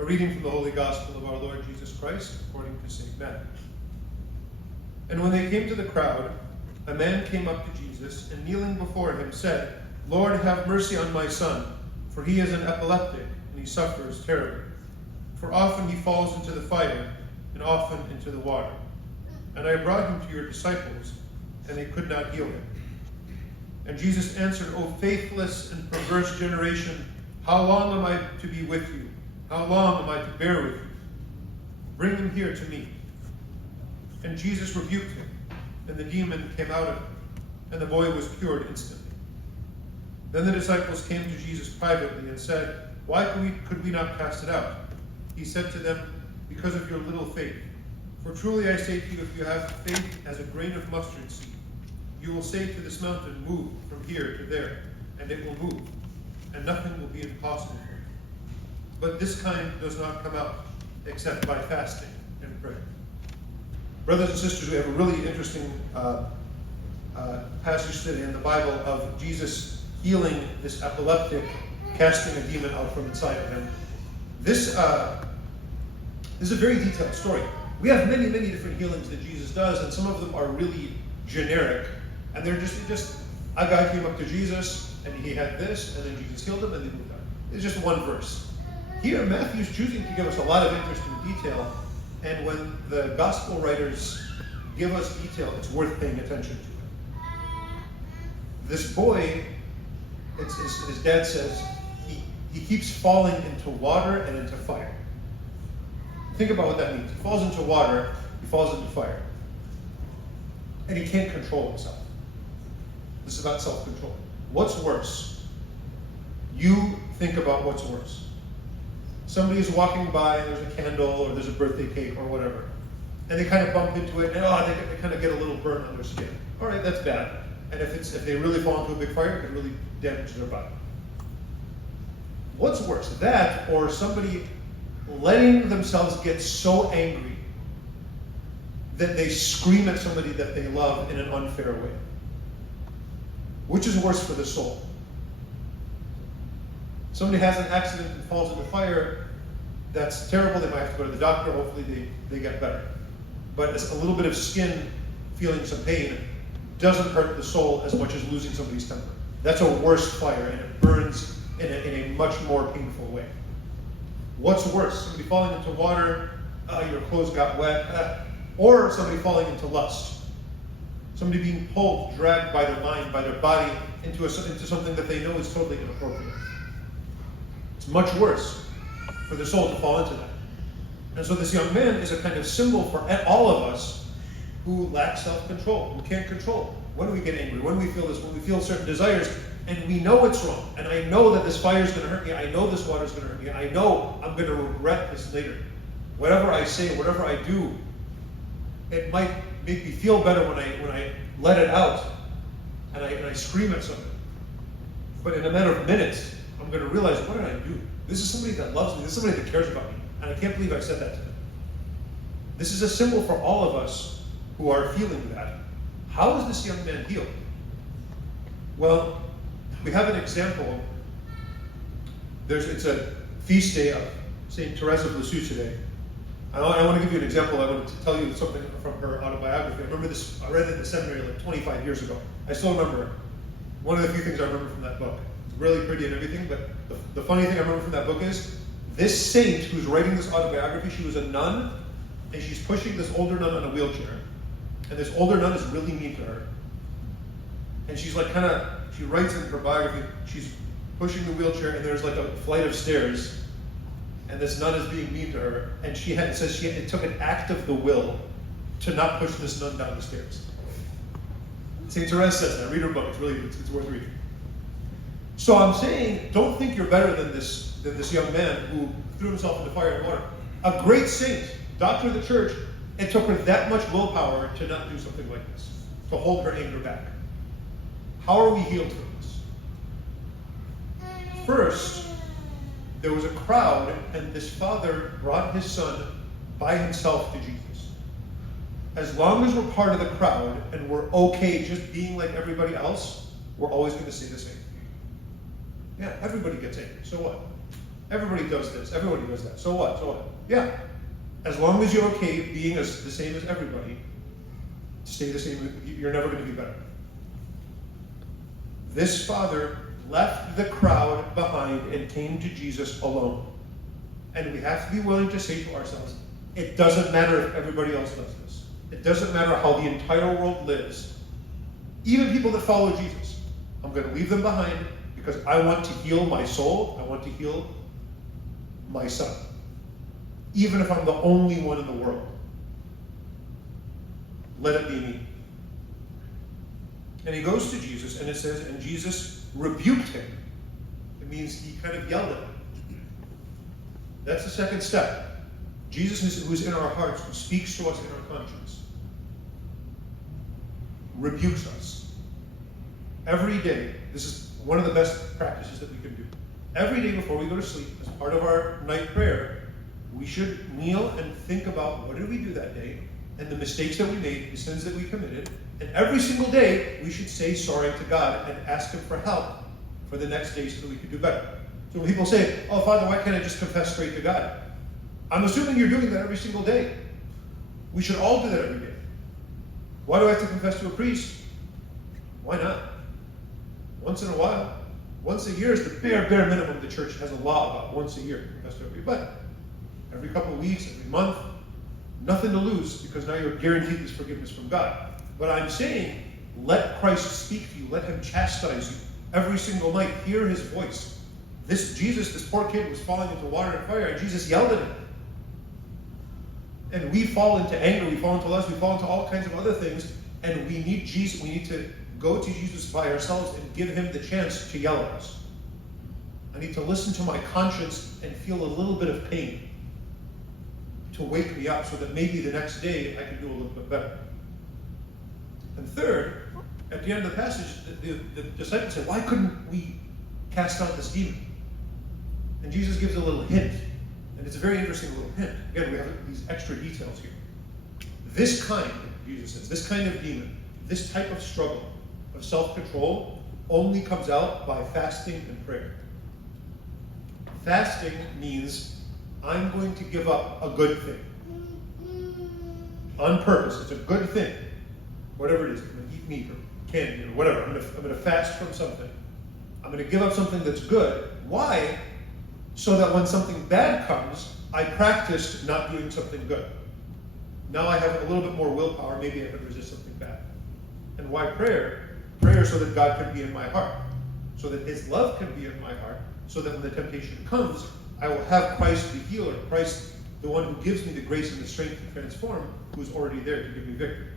A reading from the Holy Gospel of our Lord Jesus Christ, according to St. Matthew. And when they came to the crowd, a man came up to Jesus, and kneeling before him said, Lord, have mercy on my son, for he is an epileptic, and he suffers terribly. For often he falls into the fire, and often into the water. And I brought him to your disciples, and they could not heal him. And Jesus answered, O faithless and perverse generation, how long am I to be with you? How long am I to bear with you? Bring him here to me. And Jesus rebuked him, and the demon came out of him, and the boy was cured instantly. Then the disciples came to Jesus privately and said, Why could we not cast it out? He said to them, Because of your little faith. For truly I say to you, if you have faith as a grain of mustard seed, you will say to this mountain, Move from here to there, and it will move, and nothing will be impossible for you. But this kind does not come out except by fasting and prayer. Brothers and sisters, we have a really interesting passage today in the Bible of Jesus healing this epileptic, casting a demon out from inside of him. This is a very detailed story. We have many, many different healings that Jesus does, and some of them are really generic. And they're just a guy came up to Jesus, and he had this, and then Jesus healed him, and they moved on. It's just one verse. Here, Matthew's choosing to give us a lot of interesting detail, and when the gospel writers give us detail, it's worth paying attention to. This boy, his dad says, he keeps falling into water and into fire. Think about what that means. He falls into water, he falls into fire. And he can't control himself. This is about self-control. What's worse? You think about what's worse. Somebody is walking by, and there's a candle, or there's a birthday cake, or whatever. And they kind of bump into it, and they kind of get a little burn on their skin. All right, that's bad. And if they really fall into a big fire, it could really damage their body. What's worse, that or somebody letting themselves get so angry that they scream at somebody that they love in an unfair way? Which is worse for the soul? Somebody has an accident and falls into fire, that's terrible. They might have to go to the doctor. Hopefully they get better. But a little bit of skin feeling some pain doesn't hurt the soul as much as losing somebody's temper. That's a worse fire, and it burns in a much more painful way. What's worse? Somebody falling into water, your clothes got wet, or somebody falling into lust. Somebody being pulled, dragged by their mind, by their body, into something that they know is totally inappropriate. It's much worse for the soul to fall into that. And so this young man is a kind of symbol for all of us who lack self-control, who can't control. When do we get angry? When do we feel this? When we feel certain desires, and we know it's wrong. And I know that this fire is going to hurt me. I know this water is going to hurt me. I know I'm going to regret this later. Whatever I say, whatever I do, it might make me feel better when I let it out and I scream at somebody. But in a matter of minutes, I'm going to realize, what did I do? This is somebody that loves me. This is somebody that cares about me. And I can't believe I said that to them. This is a symbol for all of us who are feeling that. How is this young man healed? Well, we have an example. It's a feast day of St. Therese of Lisieux today. I want to give you an example. I want to tell you something from her autobiography. I remember this, I read it in the seminary like 25 years ago. I still remember one of the few things I remember from that book. It's really pretty and everything, but the funny thing I remember from that book is this saint who's writing this autobiography, she was a nun, and she's pushing this older nun on a wheelchair. And this older nun is really mean to her. And she's like she writes in her biography, she's pushing the wheelchair, and there's like a flight of stairs, and this nun is being mean to her, and it says it took an act of the will to not push this nun down the stairs. St. Therese says that. Read her book. It's worth reading. So I'm saying, don't think you're better than this young man who threw himself into fire and water. A great saint, doctor of the church, it took her that much willpower to not do something like this, to hold her anger back. How are we healed from this? First, there was a crowd, and this father brought his son by himself to Jesus. As long as we're part of the crowd and we're okay just being like everybody else, we're always going to say the same. Yeah, everybody gets angry. So what? Everybody does this. Everybody does that. So what? So what? Yeah. As long as you're okay being the same as everybody, stay the same. You're never going to be better. This father left the crowd behind and came to Jesus alone. And we have to be willing to say to ourselves, it doesn't matter if everybody else does this. It doesn't matter how the entire world lives. Even people that follow Jesus. I'm going to leave them behind because I want to heal my soul. I want to heal my son. Even if I'm the only one in the world. Let it be me. And he goes to Jesus, and it says, and Jesus rebuked him. It means he kind of yelled at him. That's the second step. Jesus, who is in our hearts, who speaks to us in our conscience, rebukes us. Every day, this is one of the best practices that we can do. Every day before we go to sleep, as part of our night prayer, we should kneel and think about what did we do that day, and the mistakes that we made, the sins that we committed. And every single day, we should say sorry to God and ask him for help for the next day so that we can do better. So when people say, oh, Father, why can't I just confess straight to God? I'm assuming you're doing that every single day. We should all do that every day. Why do I have to confess to a priest? Why not? Once in a while. Once a year is the bare minimum the church has a law about. Once a year, confess to everybody. Every couple of weeks, every month. Nothing to lose because now you're guaranteed this forgiveness from God. But I'm saying, let Christ speak to you. Let him chastise you every single night. Hear his voice. This poor kid was falling into water and fire, and Jesus yelled at him. And we fall into anger, we fall into lust, we fall into all kinds of other things, and we need Jesus. We need to go to Jesus by ourselves and give him the chance to yell at us. I need to listen to my conscience and feel a little bit of pain to wake me up so that maybe the next day I can do a little bit better. And third, at the end of the passage, the disciples said, why couldn't we cast out this demon? And Jesus gives a little hint. And it's a very interesting little hint. Again, we have these extra details here. This kind, Jesus says, this kind of demon, this type of struggle of self-control only comes out by fasting and prayer. Fasting means I'm going to give up a good thing. On purpose. It's a good thing. Whatever it is. I'm going to eat meat or candy or whatever. I'm going to fast from something. I'm going to give up something that's good. Why? So that when something bad comes, I practiced not doing something good. Now I have a little bit more willpower. Maybe I can resist something bad. And why prayer? Prayer so that God can be in my heart. So that his love can be in my heart. So that when the temptation comes, I will have Christ the healer, Christ the one who gives me the grace and the strength to transform, who's already there to give me victory.